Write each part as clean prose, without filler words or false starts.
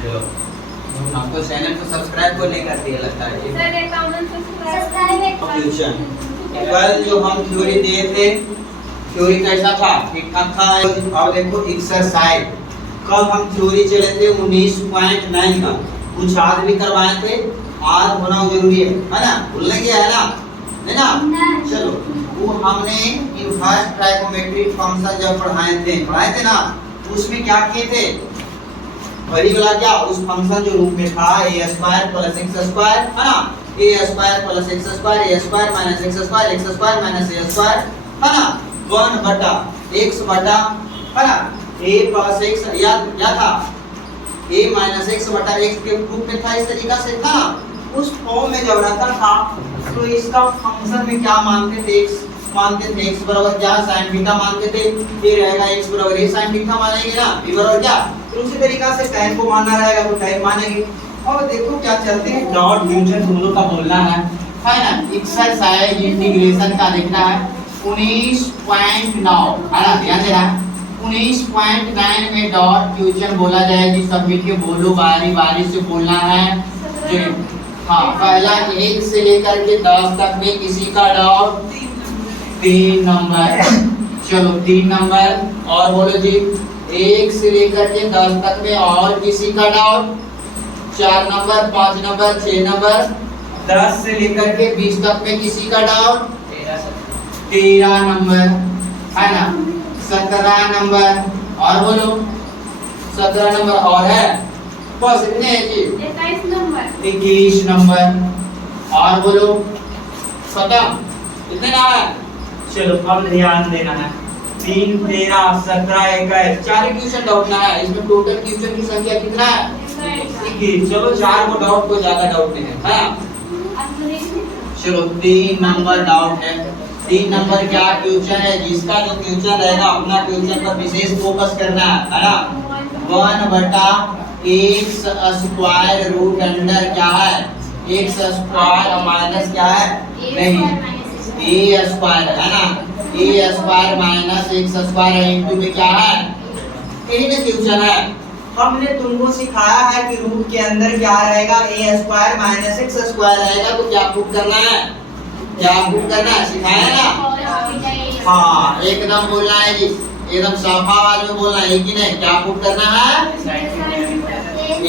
चलो आपको चैनल को सब्सक्राइब को नहीं कर दिया लगता है जी। सर एक कॉमन सब्सक्राइब ट्यूशन कल जो हम थ्योरी दिए थे, थ्योरी कैसा था? ठीक ठाक था। और देखो एक्सरसाइज, कल हम थ्योरी चले थे 19.9 का, कुछ आज भी करवाए थे, आज होना जरूरी है ना? भूलने गया है ना? चलो वो हमने इनवर्स ट्राइगोनोमेट्रिक फंक्शन जब पढ़ाए थे ना, उसमें क्या किए थे? वही वाला क्या, उस फंक्शन जो रूप में था a square plus x square, है ना? a square plus x square, a square minus x square, x square minus a square, है ना? 1 बटा x बटा, है ना? a प्लस x या था a माइनस x बटा x के रूप में था, इस तरीका से था ना? उस फॉर्म में जब रहता था तो इसका फंक्शन में क्या मानते थे? x मानते थे, x बराबर क्या sin थीटा मानते थे, ये रहेगा x बराबर a sin थीटा मानेंगे ना, b बराबर क्या, तो उसी तरीका से tan को मानना रहेगा तो tan मानेंगे। और देखो क्या चलते हैं, डॉट न्यूटन तुम लोग का बोलना है ना? एक्सरसाइज इंटीग्रेशन का देखना है 19.9, है ना? ध्यान देना 19.9 में डॉट क्वेश्चन बोला जाएगी, सब मिलके बोलो, बारी बारी से बोलना है। हाँ, पहला 1 से लेकर के 10 तक में किसी का डॉट 3 नंबर, चलो 3 नंबर। और बोलो जी 1 से लेकर के 10 तक में और किसी का डॉट 4 नंबर, 5 नंबर, 6 नंबर। 10 से लेकर के 20 तक में किसी का डॉट 13 नंबर, है ना? 17 नंबर, और बोलो 17 नंबर और है, बस इतने हैं जी। 21 नंबर, 21 नंबर, और बोलो खत्म, इतने ना है। चलो अब ध्यान देना है, 3 13 17 21 4 क्वेश्चन डाउटना है, इसमें टोटल क्वेश्चन की संख्या कितना है? 21। चलो 4 को डाउट, को ज्यादा डाउट नहीं है, है? चलो 3 नंबर डाउट है। 3 नंबर क्या क्वेश्चन है? जिसका जो क्वेश्चन रहेगा अपना क्वेश्चन पर विशेष फोकस करना है ना? 1 बटा x स्क्वायर रूट अंडर क्या है, x स्क्वायर माइनस क्या है, नहीं a स्क्वायर, है ना? a square minus x square into में क्या है, यही ना क्वेश्चन है। हमने तुमको सिखाया है कि रूट के अंदर क्या रहेगा, a square minus x square रहेगा, तो क्या प्रूव करना है, क्या प्रूव करना है, सिखाया ना? हाँ, एकदम बोलना है जी, एकदम साफा आवाज में बोलना है कि नहीं? क्या प्रूव करना है?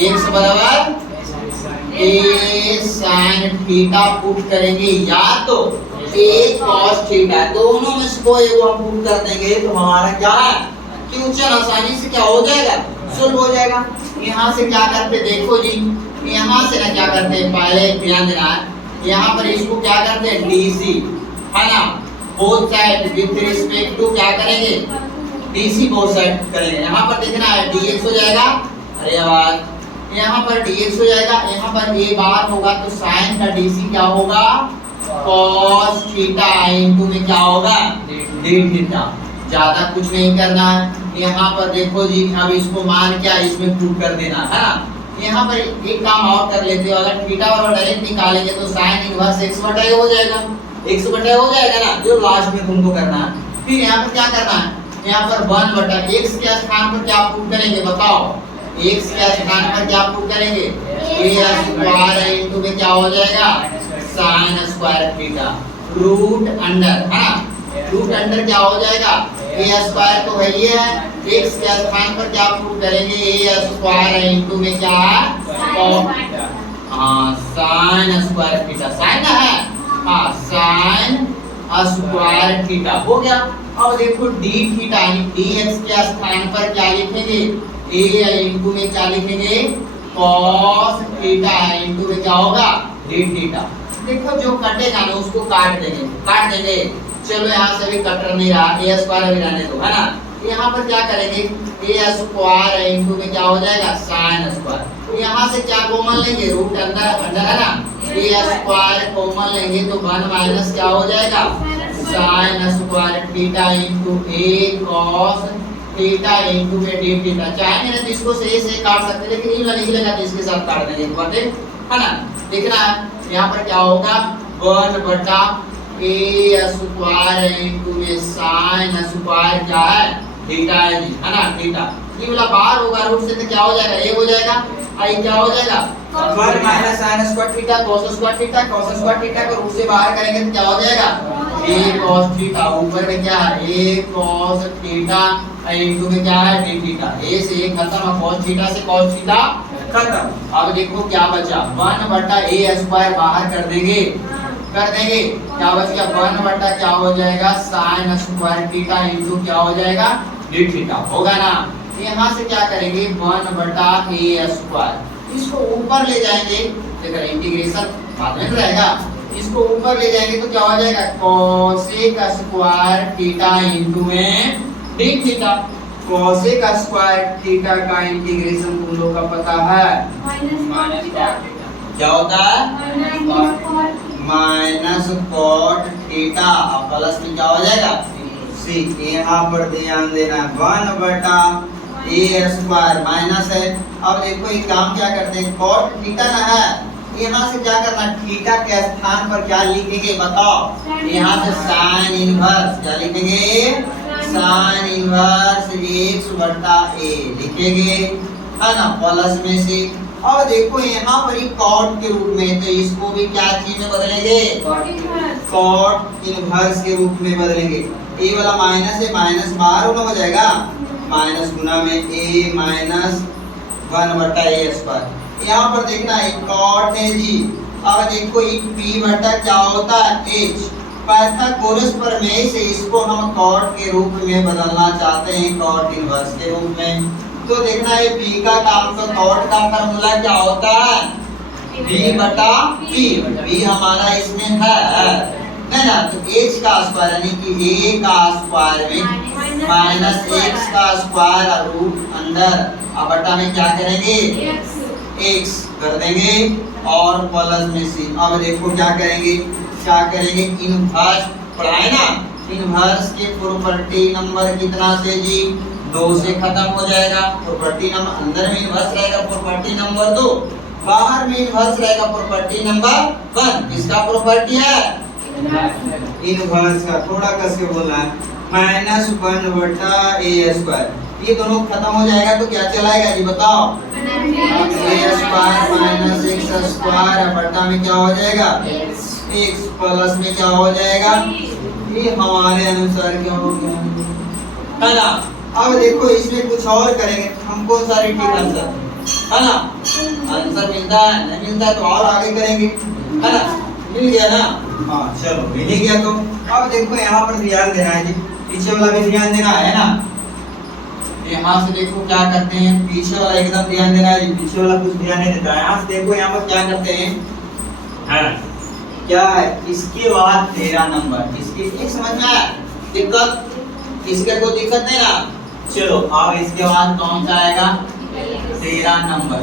x बराबर a sin थीटा प्रूव करेंगे, या तो a cos थीटा, दोनों में से कोई एक हम प्रूव कर देंगे तो हमारा क्या है, क्वेश्चन आसानी से क्या हो जाएगा, सोल्व हो जाएगा। यहाँ से क्या करते देखो जी, यहाँ से ना क्या करते, पहले ध्यान देना है, यहाँ पर इसको क्या करते हैं डीसी, है ना? Both side with respect to क्या करेंगे, डीसी बोथ साइड करेंगे। यहाँ पर देखना है dx हो जाएगा, अरे यार यहाँ पर dx हो जाएगा, यहाँ पर a बार होगा तो sin का dc क्या होगा, cos थीटा इनटू में क्या होगा, d थीटा। ज्यादा कुछ नहीं करना है। यहाँ पर देखो जी, अब इसको मान क्या इसमें प्रूव कर देना है ना? यहाँ पर एक काम और कर लेते हो, अगर थीटा और डायरेक्ट निकालेंगे तो sin इनवर्स x बटा a हो जाएगा, x बटा a हो जाएगा ना, जो लास्ट में तुमको करना है। फिर यहाँ पर क्या करना है, यहाँ पर 1 बटा x के स्थान पर क्या प्रूव करेंगे बताओ, x के स्थान पर क्या प्रूव करेंगे, a स्क्वायर इनटू में क्या हो जाएगा, sin square theta root under, है ना? रूट अंडर क्या हो जाएगा, a स्क्वायर तो वही है, x के स्थान पर क्या प्रूव करेंगे, a स्क्वायर इनटू में क्या है, हाँ sin स्क्वायर थीटा, sin है, हाँ sin स्क्वायर थीटा हो गया। अब देखो d थीटा यानी dx के स्थान पर क्या लिखेंगे, a इनटू में क्या लिखेंगे, cos थीटा इनटू में क्या होगा, d थीटा। देखो जो कटेगा ना उसको काट देंगे। चलो यहाँ से भी कटर नहीं रहा, a स्क्वायर अभी रहने दो, है ना? यहाँ पर क्या करेंगे, a स्क्वायर इनटू में क्या हो जाएगा, sin स्क्वायर। यहाँ से क्या कॉमन लेंगे, रूट अंदर है ना, a स्क्वायर कॉमन लेंगे तो 1 माइनस क्या हो जाएगा, sin square theta into a cos theta into में d थीटा। चाहेंगे ना तो इसको से काट सकते हैं, लेकिन ये नहीं चलेगा तो इसके साथ काट देंगे, बात है ना? देखना है यहाँ पर क्या होगा, 1 बटा a स्क्वायर इनटू में sin स्क्वायर क्या है, थीटा है जी, है ना? थीटा ये वाला बाहर होगा रूट से तो क्या हो जाएगा, ये हो जाएगा। आई क्या हो जाएगा, 1 minus sine square theta cos square theta. cos square theta को रूट से बाहर करेंगे तो क्या हो जाएगा, a cos थीटा। ऊपर में क्या है, a cos थीटा इनटू में क्या है, d थीटा। a से a खत्म, cos थीटा से cos थीटा खत्म। अब देखो क्या बचा, 1/a स्क्वायर बाहर कर देंगे, क्या बच गया, 1 क्या हो जाएगा, साइन स्क्वायर थीटा इनटू क्या हो जाएगा, d थीटा होगा ना। यहाँ से क्या करेंगे, 1/a स्क्वायर, इसको ऊपर ले जाएंगे, देखो इंटीग्रेशन बाद में रहेगा, इसको ऊपर ले जाएंगे तो क्या हो जाएगा, कोसेक स्क्वायर थीटा इनटू में d theta. Cosec square theta का इंटीग्रेशन तुम लोग का पता है, माइनस क्या होता है, माइनस कॉट थीटा। अब प्लस में क्या हो जाएगा, सी। यहाँ पर ध्यान देना, 1/a स्क्वायर माइनस है। अब देखो एक काम क्या करते हैं, कॉट थीटा ना है, यहाँ से क्या करना, थीटा के स्थान पर क्या लिखेंगे बताओ, यहाँ से साइन इनवर्स क्या लिखेंगे, साइन इनवर्स x/a लिखेंगे, है ना, प्लस में से। अब देखो यहाँ पर ही कॉट के रूप में, तो इसको भी क्या चीज में बदलेंगे, कॉट इनवर्स के रूप में बदलेंगे। ए वाला माइनस है, माइनस बाहर होना हो जाएगा, माइनस गुना में a माइनस 1/a स्क्वायर। यहाँ पर देखना है कॉट है जी। अब देखो ये p बटा क्या होता है, h। पाइथागोरस प्रमेय से इसको हम कॉट के रूप में बदलना चाहते हैं, कॉट इनवर्स के रूप में। तो देखना है p का काम, तो कॉट का फार्मूला क्या होता है, b/p। b हमारा इसमें है ना, तो h का स्क्वायर यानी कि a का स्क्वायर में माइनस x का स्क्वायर रूट अंदर, अब बटा में क्या करेंगे, x कर देंगे और प्लस में c। अब देखो क्या करेंगे, इनवर्स पढ़ाए ना, इनवर्स के प्रॉपर्टी नंबर कितना से जी, 2 से खत्म हो जाएगा। प्रॉपर्टी नंबर अंदर में इनवर्स रहेगा, प्रॉपर्टी नंबर 2, बाहर में इनवर्स रहेगा, प्रॉपर्टी नंबर 1। इसका प्रॉपर्टी है इनवर्स का, थोड़ा कस के बोलना है, माइनस 1/a स्क्वायर। ये दोनों खत्म हो जाएगा तो क्या चलाएगा जी बताओ, a square minus x square बटा में क्या हो जाएगा, x प्लस में क्या हो जाएगा, ये हमारे अनुसार क्या हो गया, है ना। अब देखो इसमें कुछ और करेंगे, हमको सारी ठीक आंसर, है ना, आंसर मिलता है, नहीं मिलता है तो और आगे करेंगे, है ना। मिल गया ना, हाँ चलो मिल ही गया। तो अब देखो यहाँ पर ध्यान देना है जी, पीछे वाला भी ध्यान देना है ना। यहाँ से देखो क्या करते हैं, पीछे वाला एकदम ध्यान देना है जी, पीछे वाला कुछ ध्यान नहीं देता है। यहाँ से देखो यहाँ पर क्या करते हैं, क्या है, इसके बाद 13 नंबर, इसके एक समझ में आया, दिक्कत इसके कोई दिक्कत नहीं ना। चलो अब इसके बाद कौन सा आएगा, 13 नंबर।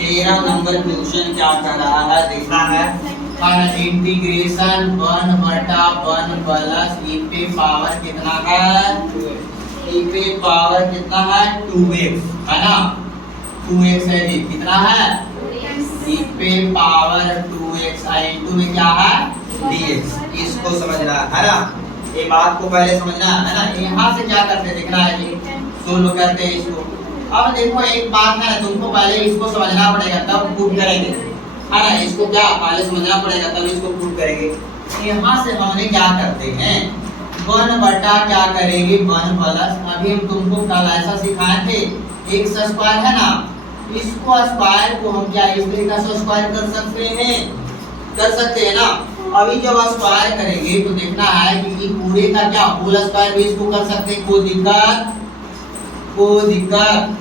13 नंबर क्वेश्चन क्या कर रहा है देखना है, इंटीग्रेशन 1/1 प्लस e पे पावर कितना है, e पे पावर कितना है 2x, है ना, 2x है जी, कितना है e पे पावर 2x इनटू में क्या है dx। इसको समझना है ना, ये बात को पहले समझना है ना। यहाँ से क्या करते देखना है जी, सोल्व करते हैं इसको। अब देखो एक बात है, तुमको पहले इसको समझना पड़ेगा तब प्रूव करेंगे, है ना। इसको क्या पहले समझना पड़ेगा तब इसको प्रूव करेंगे। यहाँ से हमने क्या करते हैं, 1/, क्या करेंगे 1 प्लस, अभी हम तुमको कल ऐसा सिखाए थे, x स्क्वायर है ना, इसको स्क्वायर को हम क्या इस तरीके से स्क्वायर कर सकते हैं ना। अभी जब स्क्वायर करेंगे तो देखना है कि पूरे का क्या होल स्क्वायर भी इसको कर सकते हैं, कोई दिक्कत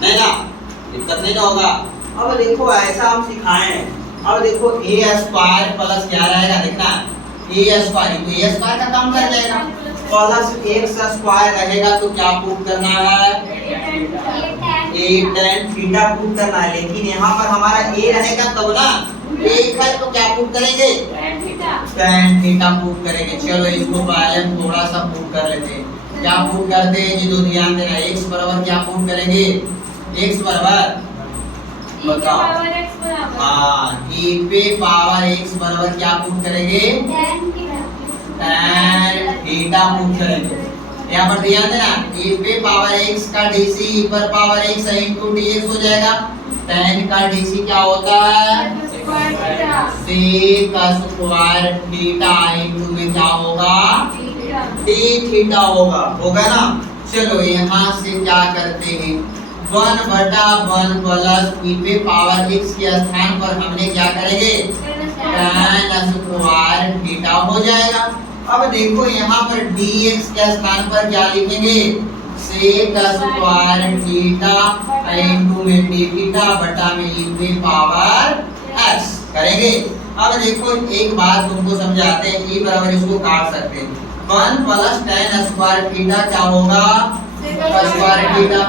नहीं ना, दिक्कत नहीं ना होगा। अब देखो ऐसा हम सिखाए, अब देखो a स्क्वायर प्लस क्या रहेगा देखना, a स्क्वायर तो a स्क्वायर का काम कर जाएगा, प्लस x स्क्वायर रहेगा तो क्या प्रूव करना है, a tan थीटा प्रूव करना है। लेकिन यहाँ पर हमारा a रहेगा तब ना, एक है तो क्या प्रूव करेंगे, tan थीटा प्रूव करेंगे। चलो इसको पहले हम थोड़ा सा प्रूव कर लेते हैं। क्या प्रूव करते हैं जी, तो ध्यान देना, x बराबर क्या प्रूव करेंगे, x बराबर बताओ, हाँ e पे पावर x बराबर क्या प्रूव करेंगे, tan थीटा प्रूव करेंगे। यहाँ पर ध्यान देना, e पे पावर x का dc e पर पावर x into dx हो जाएगा। tan का dc क्या होता है? sec स्क्वायर थीटा into में क्या होगा? d थीटा होगा, होगा ना। चलो यहाँ से क्या करते हैं, 1/1 प्लस e पे पावर x के स्थान पर हमने क्या करेंगे, tan स्क्वायर थीटा हो जाएगा। अब देखो यहाँ पर dx के स्थान पर क्या लिखेंगे, sec स्क्वायर थीटा इनटू में d थीटा बटा में e पे पावर x करेंगे। अब देखो एक बात तुमको समझाते हैं, e बराबर इसको काट सकते हैं, 1 प्लस tan स्क्वायर थीटा क्या होगा, स्क्वायर थीटा।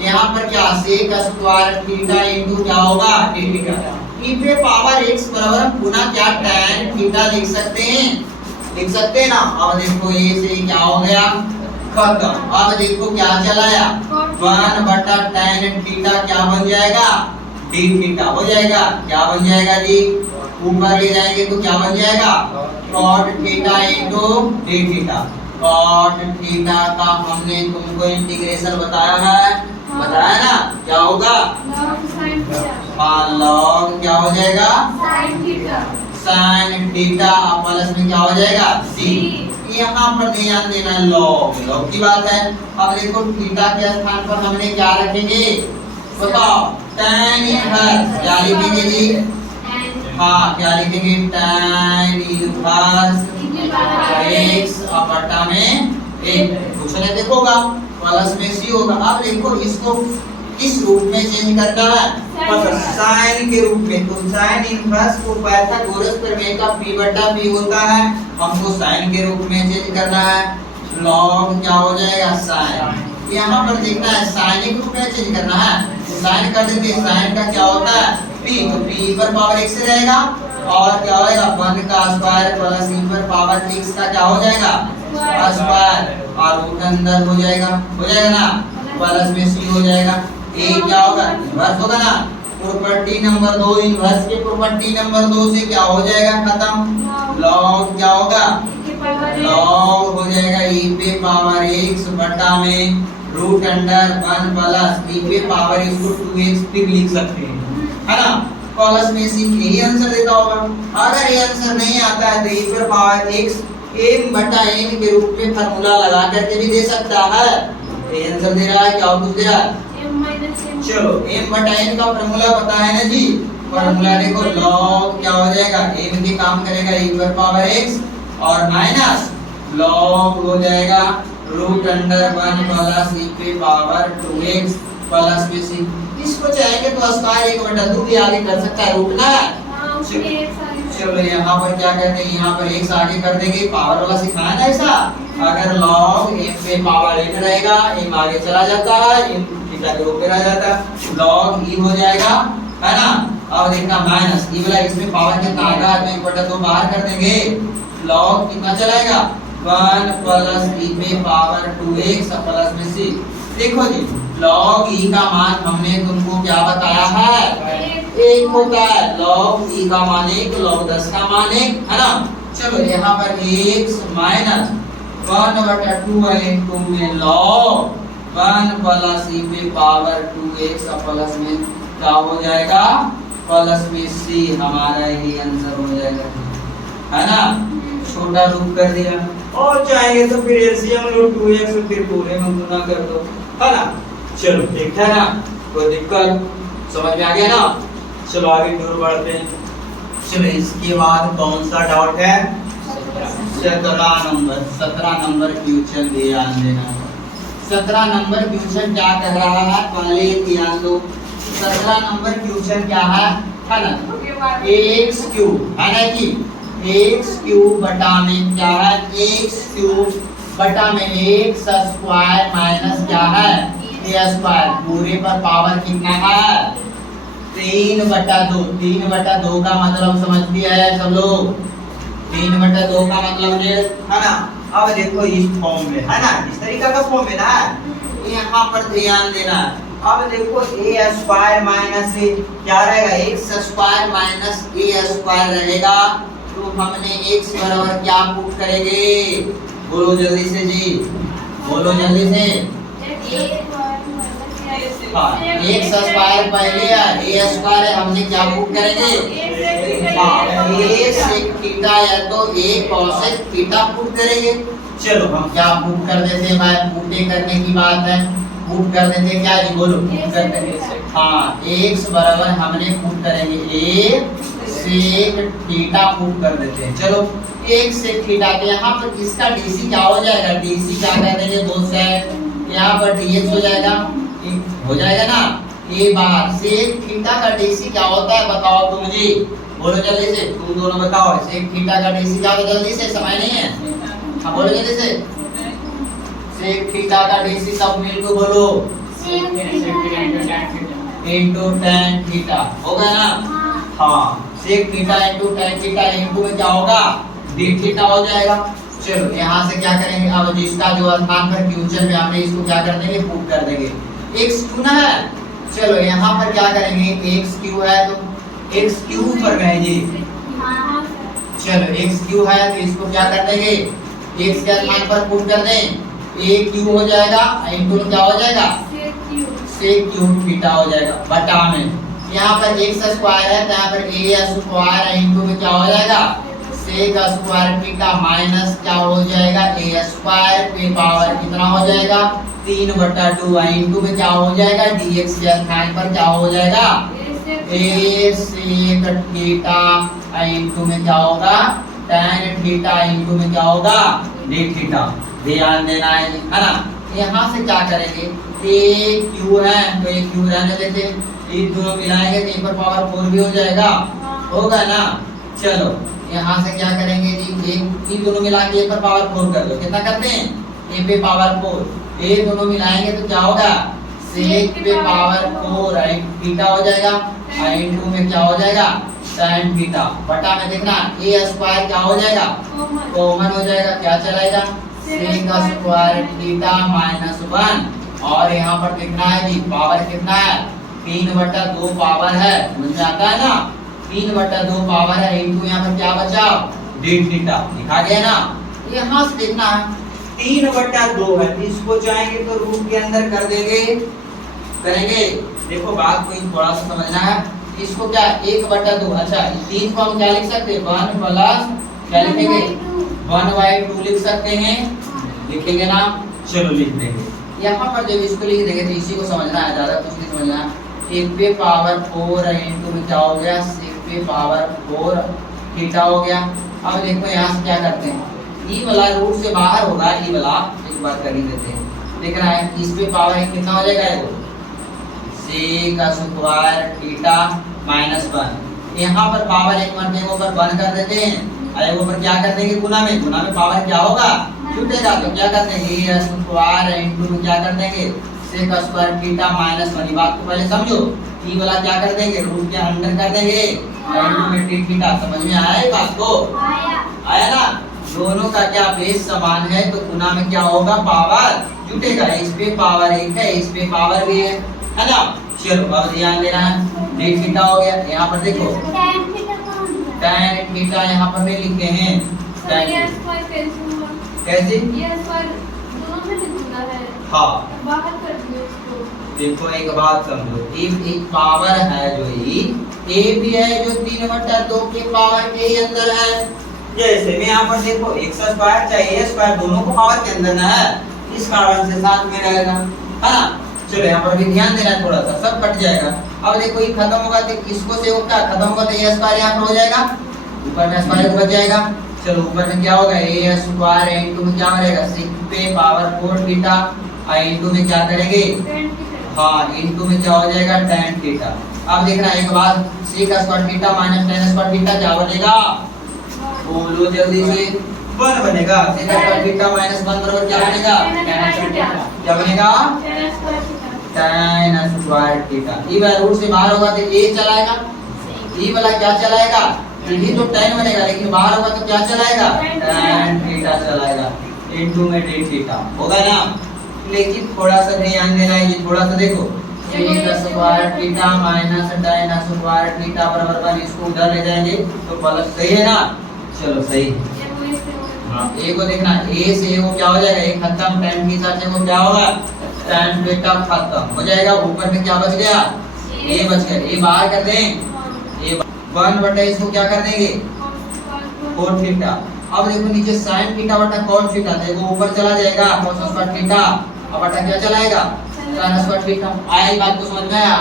यहाँ पर क्या sec स्क्वायर थीटा इनटू क्या होगा, d थीटा। e पे पावर x बराबर पुनः क्या tan थीटा लिख सकते हैं, लिख सकते हैं ना। अब देखो ये से क्या हो गया, खत्म। अब देखो क्या चलाया, 1/tan थीटा क्या बन जाएगा, d थीटा हो जाएगा। क्या बन जाएगा जी, ऊपर ले जाएंगे तो क्या बन जाएगा, cot theta into d theta. cot theta का हमने तुमको इंटीग्रेशन बताया है, बताया ना, क्या होगा, log क्या हो जाएगा, sin थीटा प्लस में क्या हो जाएगा, c। यहाँ पर ध्यान देना, log log की बात है। अब देखो थीटा के स्थान पर हमने क्या रखेंगे, बताओ, tan इनवर्स क्या लिखेंगे जी, हाँ क्या लिखेंगे, tan इनवर्स x बटा में एक, क्वेश्चन देखोगा प्लस में c होगा। अब देखो इसको किस रूप में चेंज करना है, साइन के रूप में। तो साइन इनवर्स को पाइथागोरस प्रमेय का p बटा p होता है, हमको साइन के रूप में चेंज करना है। log क्या हो जाएगा, साइन। यहाँ पर देखना है साइन के रूप में चेंज करना है, तो साइन कर देते हैं, साइन का क्या होता है p, तो p पर पावर x रहेगा और क्या होएगा 1 का स्क्वायर प्लस e पर पावर x का क्या हो जाएगा स्क्वायर और रूट अंदर हो जाएगा ना, प्लस में c हो जाएगा। ए क्या होगा, इनवर्स होगा ना। प्रॉपर्टी नंबर 2, इनवर्स के प्रॉपर्टी नंबर 2 से क्या हो जाएगा खत्म, log क्या होगा, log हो जाएगा e पे पावर x बटा में रूट अंडर 1 प्लस e पे पावर इसको 2x फिर लिख सकते हैं, है ना। प्लस में c यही आंसर देता होगा। अगर ये आंसर नहीं आता है तो e पर पावर x m बटा n के रूप में फार्मूला लगा करके भी दे सकता है। ये आंसर दे रहा है, क्या कुछ दे रहा है, चलो m बटा n का फार्मूला पता है ना जी। फार्मूला देखो, log क्या हो जाएगा, m के काम करेगा e पर पावर x और माइनस log हो जाएगा रूट अंडर 1 प्लस e पे पावर 2x प्लस में c। इसको चाहेंगे तो स्क्वायर 1/2 भी आगे कर सकता है, रूट ना। चलो यहाँ पर क्या करते हैं, यहाँ पर x आगे कर देंगे, पावर वाला सिखाया ना ऐसा। अगर log m पे पावर n रहेगा, m आगे चला जाता है, m थीटा के रूप में रह जाता है, log e हो जाएगा, है ना। अब देखना माइनस e वाला इसमें पावर कितना आएगा, तो 1/2 बाहर कर देंगे, log कितना चलाएगा 1 प्लस e पे पावर 2x प्लस में c। देखो जी log e का मान हमने तुमको क्या बताया है, 1 होता है। log e का मान 1, log 10 का मान 1, है ना। चलो यहाँ पर x माइनस 1/2 इनटू में log 1 प्लस e पे पावर 2x प्लस में क्या हो जाएगा, प्लस में c। हमारा ये आंसर हो जाएगा, है ना। छोटा रूप कर दिया, और चाहेंगे तो फिर एलसीएम लो 2x फिर पूरे में गुना कर दो, है ना। चलो ठीक है ना, कोई दिक्कत, समझ में आ गया ना। चलो आगे की ओर बढ़ते हैं। चलो इसके बाद कौन सा डाउट है, 17 नंबर क्वेश्चन ध्यान देना। 17 नंबर क्वेश्चन क्या कह रहा है, पहले ध्यान दो। 17 नंबर क्वेश्चन क्या है ना, x क्यूब, है ना कि x क्यूब बटा में क्या है, x क्यूब बटा में x स्क्वायर माइनस क्या है a स्क्वायर, पूरे पर पावर कितना है 3/2। 3/2 का मतलब समझ लिया है सब लोग, 3/2 का मतलब है ना। अब देखो इस फॉर्म में, है ना, इस तरीका का फॉर्म है ना, यहाँ पर ध्यान देना। अब देखो a स्क्वायर माइनस a क्या रहेगा, x square minus a square रहेगा, तो हमने x बराबर क्या पुट करेंगे, बोलो जल्दी से जी, बोलो जल्दी से। हाँ, एक्स स्क्वायर पहले है, ए स्क्वायर है, हमने क्या प्रूव करेंगे? हाँ, ए सेक थीटा या तो ए कोसेक थीटा प्रूव करेंगे। चलो हम क्या प्रूव कर देते हैं भाई, प्रूव करने की बात है, प्रूव कर देते हैं क्या जी, बोलो प्रूव कर देंगे। हाँ, एक्स बराबर हमने प्रूव करेंगे ए सेक थीटा प्रूव कर देते हैं। चलो एक सेक थीटा के यहाँ पर इसका डीसी क्या हो जाएगा, डीसी क्या कर देंगे दोस्त, यहाँ पर डीएक्स हो जाएगा, हो जाएगा ना। ए बार सेक थीटा का डीसी क्या होता है बताओ तुम जी, बोलो जल्दी से, तुम दोनों बताओ सेक थीटा का डीसी क्या होता है, जल्दी से, समय नहीं है। हाँ बोलो जल्दी से, सेक थीटा का डीसी सब मिलकर बोलो इनटू tan थीटा, हो गया ना। हाँ, sec theta into tan theta into में क्या होगा, d थीटा हो जाएगा। चलो यहाँ से क्या करेंगे, अब जिसका जो स्थान पर फ्यूचर में हमने इसको क्या कर देंगे, पुट कर देंगे। x क्यों ना है, चलो यहाँ पर क्या करेंगे, x क्यू है तो x क्यू पर रहेंगे। चलो x क्यू है तो इसको क्या कर देंगे, x के स्थान पर पुट कर दें, a क्यू हो जाएगा इनटू में क्या हो जाएगा, सेक क्यूब थीटा हो जाएगा बटा में। यहाँ पर x स्क्वायर है तो यहाँ पर a स्क्वायर इनटू में क्या हो जाएगा, सेक स्क्वायर थीटा माइनस क्या हो जाएगा, a स्क्वायर पे पावर कितना हो जाएगा 3/2 इनटू में क्या हो जाएगा, dx के स्थान पर क्या हो जाएगा, a सेक थीटा इनटू में क्या होगा, tan थीटा इनटू में क्या होगा, d थीटा। ध्यान देना है ना। यहाँ से क्या करेंगे, a क्यू है तो a क्यू रहने देते, ये दोनों मिलाएंगे तो a पर पावर 4 भी हो जाएगा, होगा ना। चलो यहाँ से क्या करेंगे जी, ये दोनों मिला के a पर पावर 4 कर दो, कितना करते हैं, a पे पावर 4, a दोनों मिलाएंगे तो क्या होगा, सेक पे पावर 4 थीटा हो जाएगा, इनटू में क्या हो जाएगा, tan थीटा बटा में देखना a स्क्वायर क्या हो जाएगा, कॉमन हो जाएगा, क्या चलाएगा, सेक स्क्वायर थीटा माइनस 1 और यहाँ पर कितना है जी, पावर कितना है, 3/2 पावर है, समझ में आता है ना, 3/2 पावर है इनटू यहाँ पर क्या बचा, d थीटा लिखा गया ना। यहाँ से देखना है 3/2 है, इसको चाहेंगे तो रूट के अंदर कर देंगे, करेंगे। देखो बात को थोड़ा सा समझना है, इसको क्या 1/2, अच्छा 3 को हम क्या लिख सकते हैं, 1 प्लस क्या लिखेंगे, 1/2 लिख सकते हैं, लिखेंगे ना। चलो लिख देंगे, यहाँ पर जब इसको लिख देंगे तो इसी को समझना है, ज्यादा कुछ नहीं समझना है। 1 पे पावर 4 इनटू में क्या हो गया, 6 पे पावर 4 थीटा हो गया। अब देखो यहाँ से क्या करते हैं, ई वाला रूट से बाहर होगा, ई वाला एक बार कर ही देते हैं, देख रहा है इस पे पावर कितना हो जाएगा, वो सेक स्क्वायर थीटा माइनस 1। यहाँ पर पावर एक मरते पर 1 कर देते हैं, और ऊपर क्या कर देंगे, गुना में पावर क्या होगा, छूटेगा तो क्या कर देंगे, ए स्क्वायर इनटू में क्या कर देंगे, सेक स्क्वायर थीटा माइनस 1। बात को पहले समझो, ई वाला क्या कर देंगे, रूट के अंदर कर देंगे, इनटू में d थीटा। समझ में आया है बात को, आया ना। दोनों का क्या बेस समान है तो गुना में क्या होगा, पावर जुटेगा, इस पे पावर 1 है, इस पे पावर भी है ना। चलो अब ध्यान देना है, d थीटा हो गया, यहाँ पर देखो tan थीटा यहाँ पर नहीं लिखे हैं, कैसे, हाँ देखो एक बात समझो, एक पावर है जो ए भी है जो 3/2 के पावर के अंदर है। जैसे में यहाँ पर देखो x स्क्वायर चाहे a स्क्वायर दोनों को पावर के अंदर ना है, इस कारण से साथ में रहेगा, है ना। चलो यहाँ पर भी ध्यान देना थोड़ा सा, सब कट जाएगा। अब देखो ये खत्म होगा तो इसको से क्या खत्म होगा, तो a स्क्वायर यहाँ पर हो जाएगा, ऊपर में स्क्वायर बच जाएगा। चलो ऊपर में क्या होगा, a स्क्वायर इनटू में क्या रहेगा, 6 पे पावर 4 थीटा इनटू में क्या करेंगे, हाँ इनटू में क्या हो जाएगा, tan थीटा। अब देखना एक बार, sec square theta minus tan square theta क्या बनेगा, बोलो जल्दी से, 1 बनेगा। सेक स्क्वायर थीटा माइनस 1 बराबर क्या बनेगा, क्या बनेगा, tan स्क्वायर थीटा। ई वाला रूट से बाहर होगा तो a चलाएगा, ई वाला क्या चलाएगा, ये तो tan बनेगा, लेकिन बाहर होगा तो क्या चलाएगा, tan थीटा चलाएगा, इनटू में d थीटा होगा ना। लेकिन थोड़ा सा ध्यान देना है, ये थोड़ा सा देखो, sec square theta minus tan square theta बराबर 1, इसको उधर ले जाएंगे तो प्लस, सही है ना। चलो सही, हाँ, ए को देखना, ए से वो क्या हो जाएगा, ए खत्म, टाइम के हिसाब से वो क्या होगा, टाइम बेटा खत्म हो जाएगा। ऊपर में क्या बच गया, ए बच गया, ए बाहर कर दें, ए 1 बटा इसको क्या कर देंगे, cos थीटा। अब देखो नीचे sin थीटा बटा cos थीटा, देखो ऊपर चला जाएगा cos स्क्वायर थीटा, अब बटा क्या चलाएगा, sin स्क्वायर थीटा। आया इस बात को समझ में आया,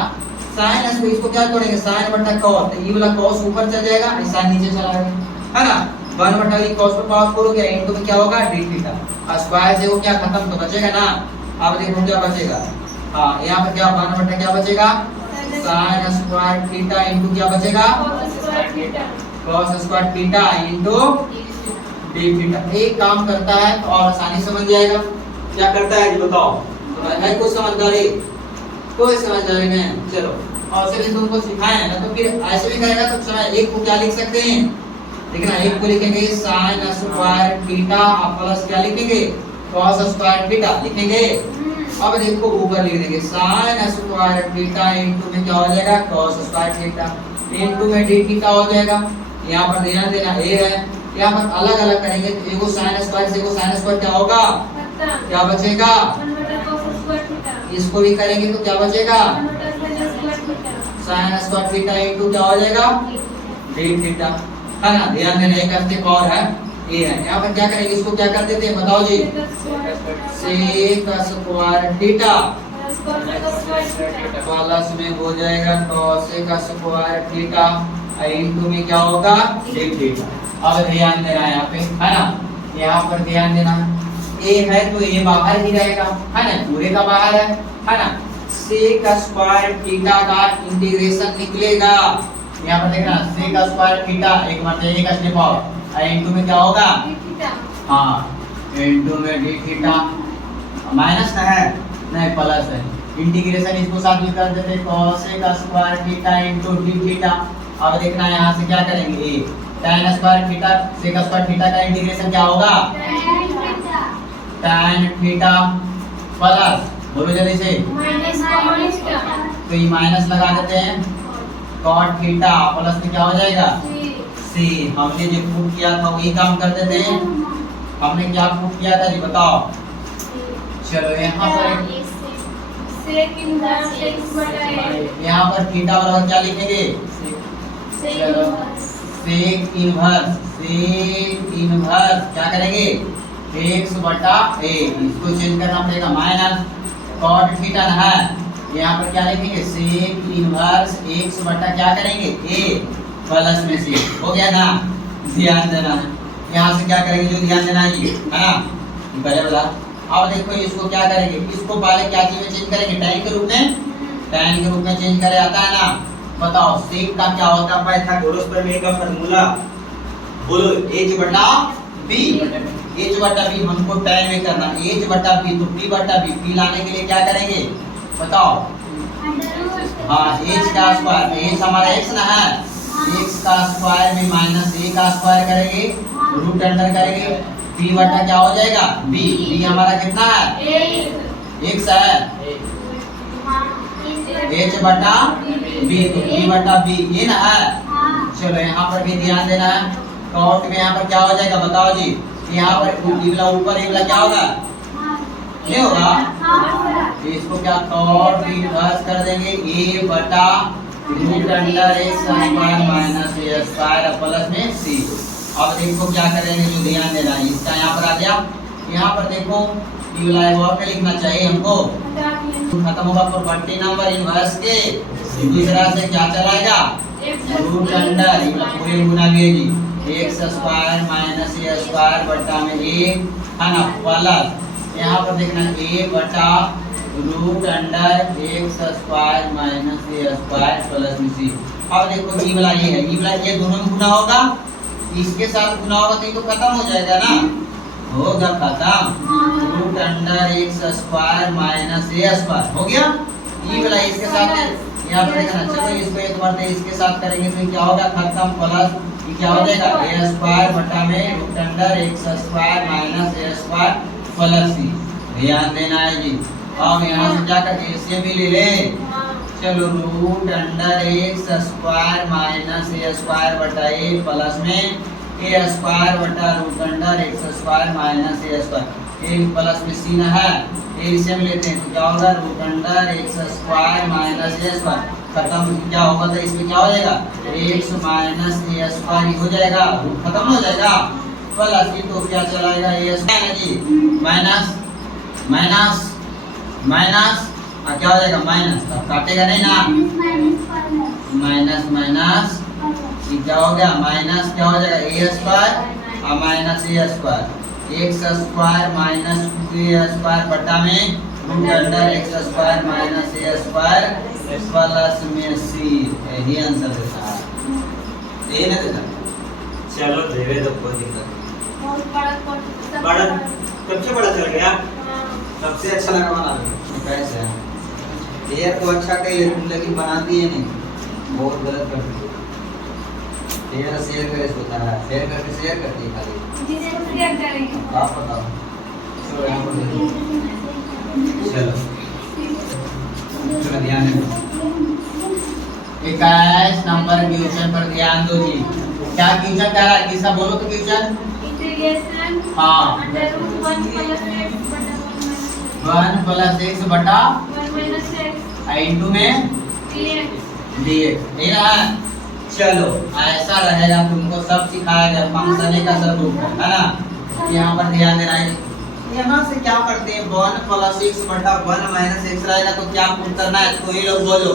sin इसको इसको क्या करेंगे, sin बटा cos, तो ये वाला cos ऊपर चल जाएगा, sin नीचे चला जाएगा, है ना। 1 बटा ये cos पर पावर करोगे, इनटू में क्या होगा d थीटा, और स्क्वायर से वो क्या खत्म तो बचेगा ना। अब देखो क्या बचेगा, हां यहां पर क्या 1 बटा क्या बचेगा, sin स्क्वायर थीटा इनटू क्या बचेगा, cos square theta into d theta. एक काम करता है तो और आसानी समझ जाएगा, क्या करता है ये बताओ, तो है कोई समझदारी, कोई समझदारी नहीं। चलो और से तुमको सिखाएं ना, तो फिर ऐसे भी करेगा तो समय एक को क्या लिख सकते हैं, देखना एक को लिखेंगे sin स्क्वायर थीटा प्लस क्या लिखेंगे, cos स्क्वायर थीटा लिखेंगे। अब देखो ऊपर लिख देंगे sin स्क्वायर थीटा इनटू में क्या हो जाएगा, cos स्क्वायर थीटा इनटू में d थीटा हो जाएगा। यहाँ पर ध्यान देना ए है, यहाँ पर अलग अलग करेंगे तो एगो sin स्क्वायर से एगो sin स्क्वायर क्या होगा, क्या बचेगा, इसको भी करेंगे तो क्या बचेगा, sin स्क्वायर थीटा इनटू क्या हो जाएगा, d थीटा, है ना। ध्यान देना एक करते और है ये है, यहाँ पर क्या करेंगे, इसको क्या कर देते हैं बताओ जी, sec स्क्वायर थीटा प्लस में हो जाएगा cos स्क्वायर थीटा इनटू में क्या होगा, sec थीटा। अब ध्यान देना यहाँ पे, है ना, यहाँ पर ध्यान देना, a है तो a बाहर ही रहेगा, है ना, पूरे का बाहर है ना। sec स्क्वायर थीटा का इंटीग्रेशन निकलेगा, यहाँ पर देखना sec स्क्वायर थीटा एक मतलब एक स्टेप और इनटू में क्या होगा, हाँ इनटू में d थीटा, माइनस ना है नहीं प्लस है, इंटीग्रेशन इसको साथ में कर देते cos square theta into d theta. अब देखना यहाँ से क्या करेंगे, a tan square theta sec square theta का इंटीग्रेशन क्या होगा, tan थीटा प्लस बोलो जल्दी से, तो ये माइनस लगा देते हैं, cot थीटा प्लस में क्या हो जाएगा, c। हमने जो प्रूफ किया था वही काम कर देते हैं, हमने क्या प्रूफ किया था जी बताओ। चलो यहाँ पर यहाँ पर थीटा बराबर क्या लिखेंगे, चलो sec इनवर्स क्या करेंगे, x बटा a, इसको चेंज करना पड़ेगा, माइनस cot थीटा ना है, यहाँ पर क्या लिखेंगे sec इनवर्स x बटा क्या करेंगे a प्लस में c, हो गया ना। ध्यान देना है, यहाँ से क्या करेंगे जो ध्यान देना है ये, है ना, पहले वाला। अब देखो इसको क्या करेंगे, इसको पहले क्या चीज में चेंज करेंगे, tan के रूप में, tan के रूप में चेंज करे आता है ना। बताओ sec का क्या होता है, पाइथागोरस प्रमेय का फार्मूला बोलो, h बटा b, h बटा b हमको tan में करना, h बटा b तो p बटा b, p लाने के लिए क्या करेंगे बताओ, हाँ h का स्क्वायर, h हमारा x ना है, x का स्क्वायर में माइनस a का स्क्वायर करेंगे, रूट अंडर करेंगे, p बटा क्या हो जाएगा b, b हमारा कितना है x है, h बटा b तो p बटा b ये ना है। चलो यहाँ पर भी ध्यान देना है, cot में यहाँ पर क्या हो जाएगा बताओ जी, यहाँ पर ऊपर ये वाला क्या होगा, ये होगा, इसको क्या cot इनवर्स कर देंगे a बटा root under x square minus a square plus में c। अब देखो क्या करेंगे जो ध्यान देना है, इसका यहाँ पर आ गया, यहाँ पर देखो ये वाला और में लिखना चाहिए हमको, खत्म होगा प्रॉपर्टी नंबर इनवर्स के, दूसरा से क्या चलाएगा रूट अंडर पूरे गुना लीजिए x square minus a square बटा में 1 है ना, प्लस यहाँ पर देखना a बटा root under x square minus a square plus में c। अब देखो ये वाला ये है, ये वाला ये दोनों में गुना होगा, इसके साथ गुना होगा तो ये तो खत्म हो जाएगा ना, होगा खत्म, root under x square minus a square हो गया। ये वाला इसके साथ यहाँ पर देखना, चलो इसको एक बार इसके साथ करेंगे तो क्या होगा खत्म, प्लस ये क्या हो जाएगा a स्क्वायर बटा में root under x square minus a square plus c। ध्यान देना है जी। अब यहाँ से क्या करते इससे भी ले ले, चलो root under x square minus a square बटा a प्लस में ए स्क्वायर बटा root under x square minus a square. A plus में सी ना है, ए इसे में लेते हैं तो क्या होगा root under x square minus a square. खत्म क्या होगा तो इसमें क्या हो जाएगा एक्स माइनस ए स्क्वायर हो जाएगा, रूट खत्म हो जाएगा। प्लस ये तो क्या चलाएगा ए स्क्वायर है जी, माइनस माइनस माइनस क्या हो जाएगा माइनस, तब काटेगा नहीं ना, माइनस माइनस क्या हो गया माइनस क्या हो जाएगा ए स्क्वायर और minus a square, x square minus 2a square बटा में root under x square minus a square plus में सी। यही आंसर देता है, ये ना देता। चलो देवे तो कोई दिक्कत नहीं। बहुत बड़ा सबसे बड़ा चल गया, सबसे अच्छा लगा बना दो कैसे है ये तो अच्छा कही लेकिन बना दिए नहीं, बहुत गलत कर दिए। ये शेयर करे होता है, शेयर करके शेयर करती है खाली, जिसे शेयर करेंगे आप बताओ। चलो यहाँ पर देखो, चलो चलो ध्यान दो 21 नंबर क्वेश्चन पर ध्यान दो जी। क्या क्वेश्चन कह रहा है, किसका बोलो तो क्वेश्चन। इंटीग्रेशन हाँ 1 + x 1 + x बटा 1 - x इनटू में dx dx ये ना। चलो ऐसा रहेगा, तुमको सब सिखाया गया फंक्शन का सब रूप है ना। यहाँ पर ध्यान देना है, यहाँ से क्या करते हैं 1 + x बटा 1 - x रहेगा तो क्या पुट करना है, तो ये लोग बोलो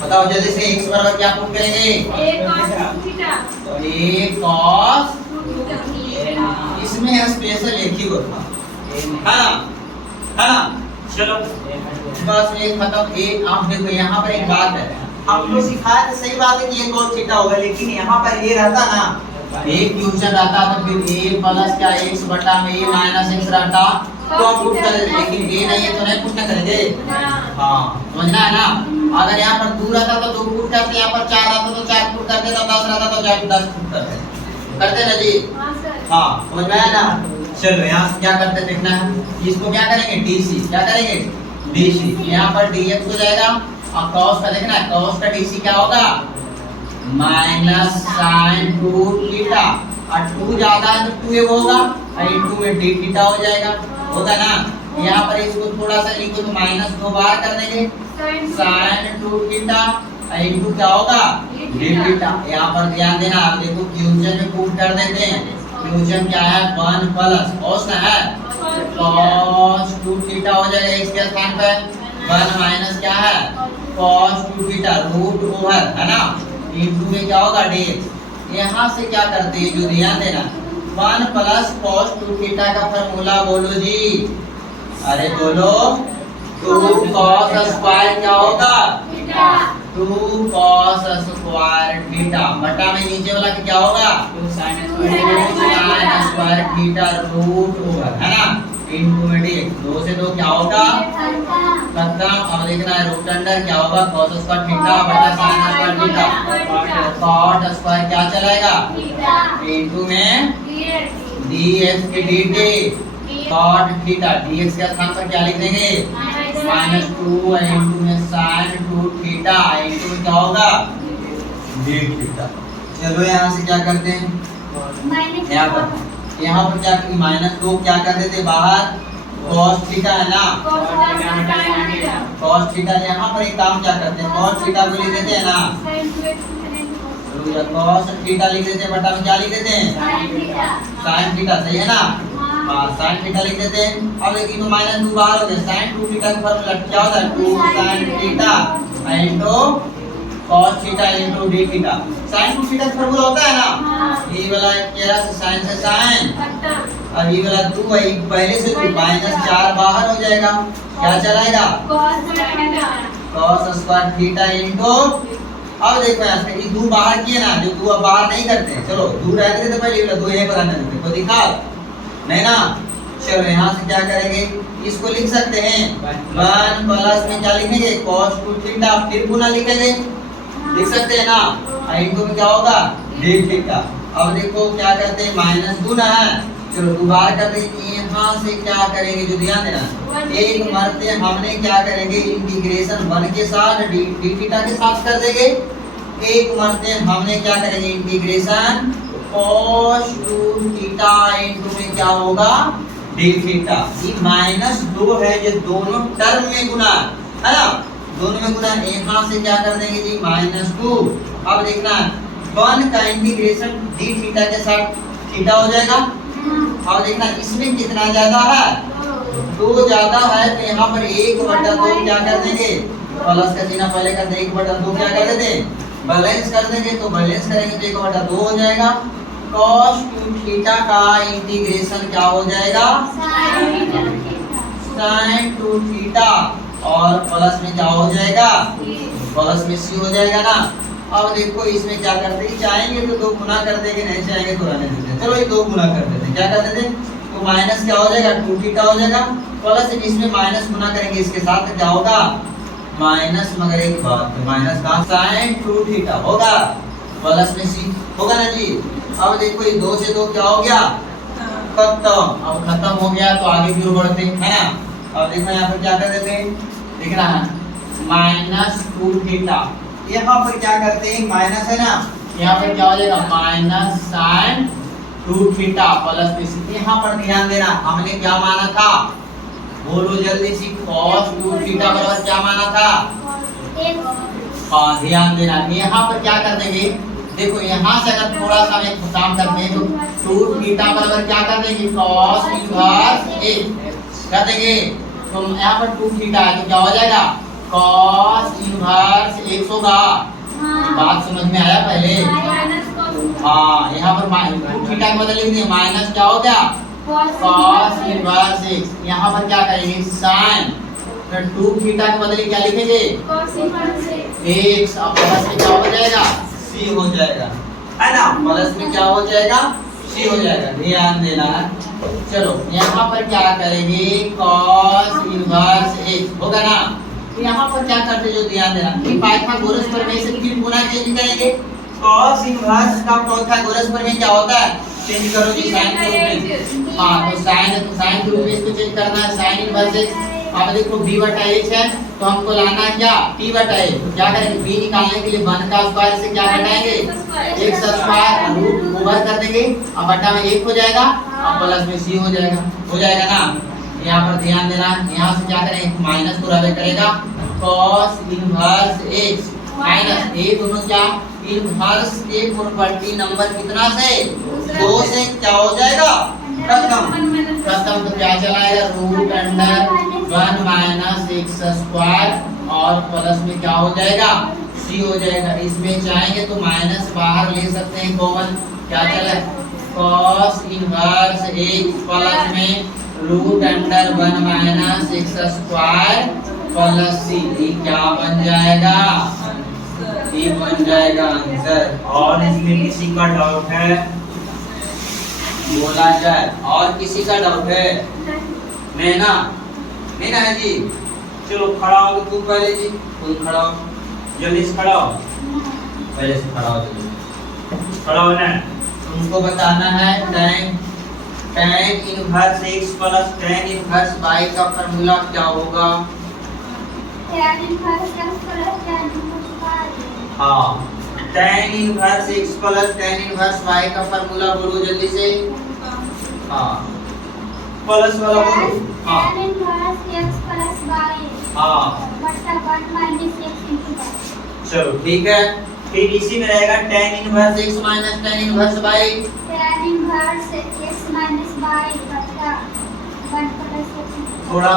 बताओ जल्दी से। x बराबर क्या पुट करेंगे a cos theta a cos, theta इसमें स्पेशल एक ही होता है ना। चलो बस ये खत्म। एक आप देखो यहाँ पर एक बात है, हमको सिखाया तो सही बात है कि ये cos थीटा होगा, लेकिन यहाँ पर ये रहता ना एक क्वेश्चन रहता तो फिर a प्लस क्या x बटा में a माइनस x रहता तो हम पुट कर देते, लेकिन ये नहीं है तो नहीं पुट करेंगे। हाँ समझना है ना। अगर यहाँ पर 2 रहता तो 2 पुट करते, यहाँ पर 4 रहता तो 4 पुट करते, तो 10 रहता तो 10 पुट करते ना जी। हां सर हाँ समझ में आया ना। चलो यहाँ से क्या करते देखना है, इसको क्या करेंगे dc, क्या करेंगे dc, यहाँ पर dx हो जाएगा और cos का देखना है, cos का dc क्या होगा माइनस साइन 2 थीटा, और 2 ज्यादा है तो 2a होगा और इनटू में d थीटा हो जाएगा, होगा ना। यहाँ पर इसको थोड़ा सा लिखो तो माइनस 2 बार कर देंगे साइन 2 थीटा और इनटू क्या होगा d थीटा। यहाँ पर ध्यान देना, आप देखो क्वेश्चन में पुट कर देते हैं। क्वेश्चन क्या है 1 प्लस cos ना है cos 2 थीटा हो जाएगा x के स्थान पर 1 माइनस क्या है cos 2 थीटा रूट ओवर है ना, इनटू में क्या होगा dx। यहाँ से क्या करते हैं जो ध्यान देना 1 प्लस cos 2 थीटा का फार्मूला बोलो जी, अरे बोलो 2 cos स्क्वायर क्या होगा 2 cos स्क्वायर थीटा बटा में नीचे वाला क्या होगा 2 sin square theta root over है ना, इनटू में dx। 2 से 2 क्या होगा खत्म। अब देखना है रूट अंडर क्या होगा cos स्क्वायर थीटा बटा sin square theta, cot square क्या चलाएगा इनटू में dx के dt, cot थीटा dx के स्थान पर क्या लिख देंगे -2 इनटू में sin 2 थीटा इनटू में क्या होगा d थीटा। चलो यहाँ से क्या करते हैं, यहाँ पर क्या -2 क्या कर देते बाहर cos थीटा है ना, cos थीटा। यहाँ पर एक काम क्या करते हैं cos थीटा को लिख देते हैं ना, cos थीटा लिख देते हैं बटा में क्या लिख देते हैं sin थीटा, सही है ना। हाँ sin थीटा लिख देते हैं। अब लेकिन तो -2 बाहर हो गया, sin 2 थीटा का फॉर्मूला क्या होता है 2 sin theta into cos theta into d theta. sin 2 theta का फॉर्मूला होता है ना, ये वाला क्या है sin से sin, अब ये वाला 2 है पहले से -4 बाहर हो जाएगा, क्या चलाएगा cos स्क्वायर थीटा इनटू। अब देखो यहाँ से ये 2 बाहर किए ना, जो 2 बाहर नहीं करते, चलो 2 रहते थे पहले, 2 यहीं पर आने देते तो दिखा नहीं ना। चलो यहाँ से क्या करेंगे, इसको लिख सकते हैं 1 प्लस में क्या लिखेंगे cos 2 थीटा, फिर गुना लिखेंगे, लिख सकते हैं ना, इनटू में क्या होगा d थीटा। अब देखो क्या करते हैं माइनस गुना है, चलो दोबारा करते हैं। यहाँ से क्या करेंगे जो ध्यान देना, एक मरते हमने क्या करेंगे इंटीग्रेशन 1 के साथ d थीटा के साथ कर देंगे, एक मरते हमने क्या करेंगे इंटीग्रेशन cos 2 थीटा इनटू में क्या होगा d थीटा। ये -2 है, जो दोनों टर्म में गुना है ना, दोनों में गुना। यहाँ से क्या कर देंगे जी -2। अब देखना 1 का इंटीग्रेशन d थीटा के साथ थीटा हो जाएगा। अब देखना इसमें कितना ज्यादा है, 2 ज्यादा है, तो यहाँ पर 1/2 क्या कर देंगे, प्लस का चिन्ह पहले कर दे, 1/2 क्या कर देते बैलेंस कर देंगे। तो बैलेंस करेंगे तो 1/2 हो जाएगा। cos 2 थीटा का इंटीग्रेशन क्या हो जाएगा sin 2 थीटा, और प्लस में क्या हो जाएगा, प्लस में c हो जाएगा ना। अब देखो इसमें क्या करते हैं, चाहेंगे तो 2 गुना कर देंगे, नहीं चाहेंगे तो रहने देते हैं। चलो ये 2 गुना कर देते हैं, क्या कर देते हैं, तो माइनस क्या हो जाएगा 2 थीटा हो जाएगा, प्लस इसमें माइनस गुना करेंगे इसके साथ, क्या होगा माइनस, मगर एक बात माइनस का sin 2 थीटा होगा, प्लस में c होगा ना जी। अब देखो ये 2 से 2 क्या हो गया खत्म। अब खत्म हो गया तो आगे की ओर बढ़ते हैं, है ना। अब देखो यहाँ पर क्या कर देते हैं, दिख रहा है -2 थीटा। यहाँ पर क्या करते हैं, माइनस है ना, यहाँ पर क्या हो जाएगा माइनस sin 2 थीटा प्लस में c। यहाँ पर ध्यान देना, हमने क्या माना था, बोलो जल्दी से, cos 2 थीटा बराबर क्या माना था, हाँ ध्यान देना। यहाँ पर क्या कर देंगे, देखो यहाँ से अगर थोड़ा सा एक काम करते हैं तो 2 थीटा बराबर क्या कर देंगे cos इनवर्स a कर देंगे। तो यहाँ पर 2 थीटा है तो क्या हो जाएगा cos इनवर्स x होगा। बात समझ में आया पहले, हाँ यहाँ पर 2 थीटा के बदले लिख दिए माइनस क्या हो गया cos इनवर्स x। यहाँ पर क्या करेंगे sin, फिर 2 थीटा के बदले क्या लिखेंगे x, अब प्लस में क्या हो जाएगा c हो जाएगा, है ना, प्लस में क्या हो जाएगा c हो जाएगा, ध्यान देना है। चलो यहाँ पर क्या करेंगे cos इनवर्स x होगा ना। यहाँ पर क्या करते जो ध्यान देना, कि पाइथागोरस प्रमेय से फिर गुना चेंज करेंगे। cos इनवर्स का पाइथागोरस प्रमेय क्या होता है, चेंज करो जी sin के रूप में, हाँ तो sin के रूप में इसको चेंज करना है sin इनवर्स x। अब देखो b/h है तो हमको लाना है क्या p/a, तो क्या करेंगे b निकालने के लिए 1 का स्क्वायर से क्या घटाएंगे x स्क्वायर, रूट ओवर कर देंगे, अब बटा में 1 हो जाएगा, अब प्लस में c हो जाएगा ना। यहाँ पर ध्यान देना, यहाँ से क्या करेंगे माइनस को रद्द करेगा, cos inverse x minus a, दोनों क्या इनवर्स के प्रॉपर्टी नंबर कितना से 2 से क्या हो जाएगा खत्म। तो क्या चलाएगा root under 1 minus x square, और प्लस में क्या हो जाएगा c हो जाएगा। इसमें चाहेंगे तो माइनस बाहर ले सकते हैं कॉमन, क्या चला cos इनवर्स x प्लस में root under 1 minus x square plus c, ये क्या बन जाएगा, ये बन जाएगा आंसर। और इसमें किसी का डाउट है, बोला जाए, और किसी का डाउट है, नहीं ना, नहीं ना है जी। चलो खड़ा हो, तू पहले जी, तुम खड़ा हो, जल्दी से खड़ा हो, पहले से खड़ा हो जल्दी। खड़ा होना है। तुमको बताना है tan inverse x plus tan inverse y का फार्मूला क्या होगा। हाँ tan inverse x plus tan inverse y का फार्मूला बोलो जल्दी से, हाँ प्लस वाला बोलो, हाँ हाँ चलो ठीक है। फिर इसी में रहेगा tan inverse x minus tan inverse y, थोड़ा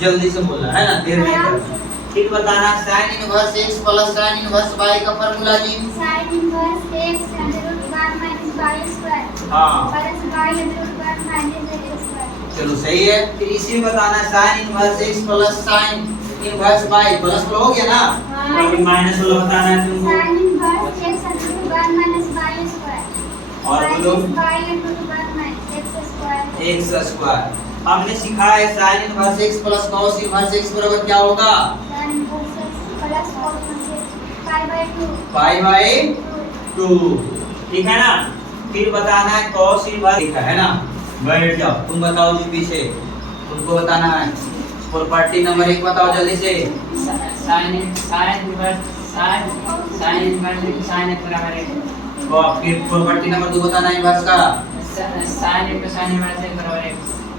जल्दी से बोलना है ना, देर नहीं करना। फिर बताना sin inverse x plus sin inverse y का फार्मूला जी, sin inverse x √1 minus y square हाँ plus y √1 minus x square। चलो सही है। फिर इसी में बताना sin inverse x plus sin inverse y, plus तो हो गया ना, अभी माइनस वाला बताना है तुमको, sin inverse x √1 minus y square और बोलो y √1 minus x square। x square. हमने सीखा है sin inverse x plus cos inverse x बराबर क्या होगा, sin inverse x plus cos inverse x pi/2 pi/2, ठीक है ना। फिर बताना है cos इनवर्स, ठीक है ना। बैठ जाओ, तुम बताओ जी पीछे, तुमको बताना है प्रॉपर्टी नंबर 1 बताओ जल्दी से। sin इनवर्स sin x बराबर है तो फिर प्रॉपर्टी नंबर 2 बताना इनवर्स का। sin into sin inverse x बराबर x।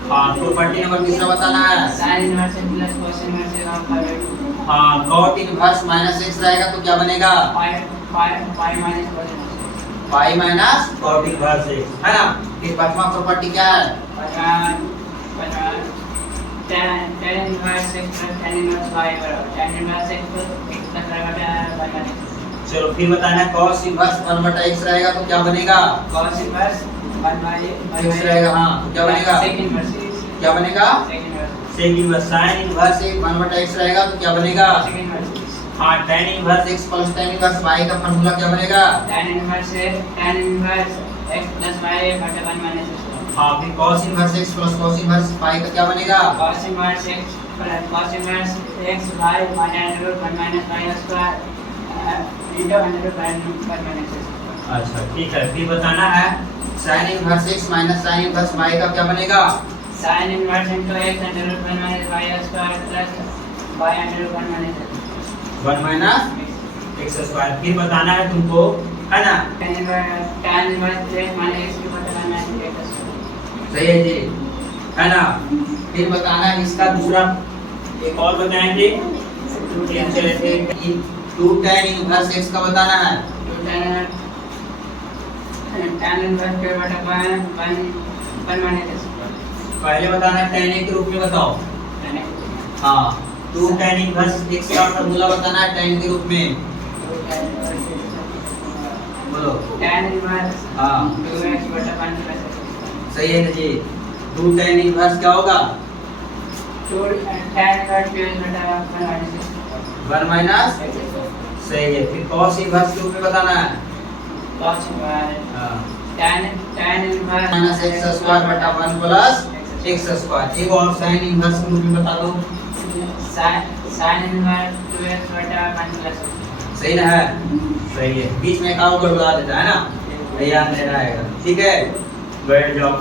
हाँ, प्रॉपर्टी नंबर तीसरा बताना है। sin inverse x plus cos inverse x का बराबर हाँ, cot इनवर्स माइनस x रहेगा तो क्या बनेगा? pi minus cos inverse pi minus cot inverse x, है ना? फिर पांचवा प्रॉपर्टी क्या है? tan inverse x plus tan inverse y बराबर tan inverse x plus x का बराबर चलो फिर बताना है cos इनवर्स 1/x रहेगा तो क्या बनेगा? cos inverse 1/x x रहेगा, हाँ, तो क्या बनेगा? sec inverse क्या बनेगा? sec inverse sec inverse sin inverse 1/x रहेगा तो क्या बनेगा? sec inverse हाँ, tan inverse x plus tan inverse y का फार्मूला क्या बनेगा? tan inverse x plus y बटा 1 minus x। हाँ, फिर cos inverse x plus cos inverse y का क्या बनेगा? cos inverse x plus cos inverse x y बटा √1 minus y square into √1 minus x। अच्छा, ठीक है। फिर बताना है sin inverse x minus sin inverse y का क्या बनेगा? sin inverse into x √1 minus y square plus y √1 minus x। 1 minus x square. फिर बताना है तुमको, है ना? tan inverse x minus x की बटा 1 minus x। सही है जी, है ना? फिर बताना है इसका दूसरा, एक और बताएंगे 2 tan इनवर्स x का बताना है। tan inverse के बटा 1 minus x। पहले बताना है tan a के रूप में बताओ। हाँ, 2 tan इनवर्स x का फार्मूला बताना है tan के रूप में। बोलो। tan inverse हाँ, 2x बटा 1 plus x। सही है ना जी? 2 tan इनवर्स क्या होगा? 2 tan inverse 2x बटा 1 minus x। 1 माइनस, सही है। फिर cos इनवर्स के रूप में बताना है। cos inverse हाँ, tan inverse minus x square बटा 1 प्लस x स्क्वायर। एक और sin इनवर्स के रूप में बता दो। sin inverse 2x बटा 1 plus x। सही ना है? सही है। बीच में एक और बता देता है ना, ध्यान देना है। ठीक है, बैठ जाओ।